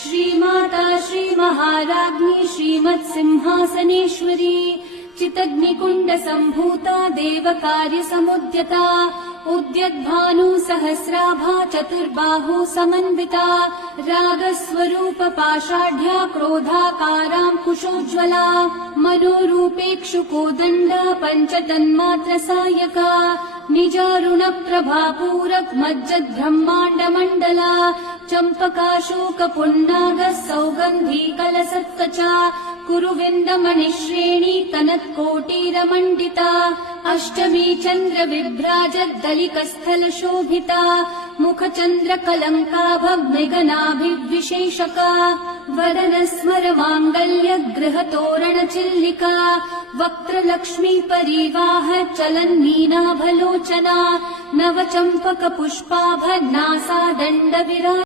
श्रीमाता श्रीमहाराज्ञी श्रीमत्सिंहासनेश्वरी चितग्निकुण्ड सम्भूता देवकार्यसमुद्यता उद्यद्भानु सहस्राभा चतुर्बाहु समन्विता रागस्वरूप पाषाढ्या क्रोधाकाराङ्कुशोज्ज्वला मनोरूपेक्षुकोदण्ड पञ्चतन्मात्रसायका निजारुणप्रभापूरक मज्जद्ब्रह्माण्डमण्डला चम्पकाशोकपुन्नाग सौगन्धी कलसत्कचा कुरुविन्दमणिश्रेणी कनत्कोटीरमण्डिता अष्टमी चन्द्रविभ्राजद्दलिकस्थलशोभिता मुखचन्द्रकलङ्काभमृगनाभिविशेषका वदनस्मरमाङ्गल्य गृहतोरणचिल्लिका वक्त्रलक्ष्मी परिवाह चलन्नीनाभलोचना नवचम्पकपुष्पाभनासा दण्डविरा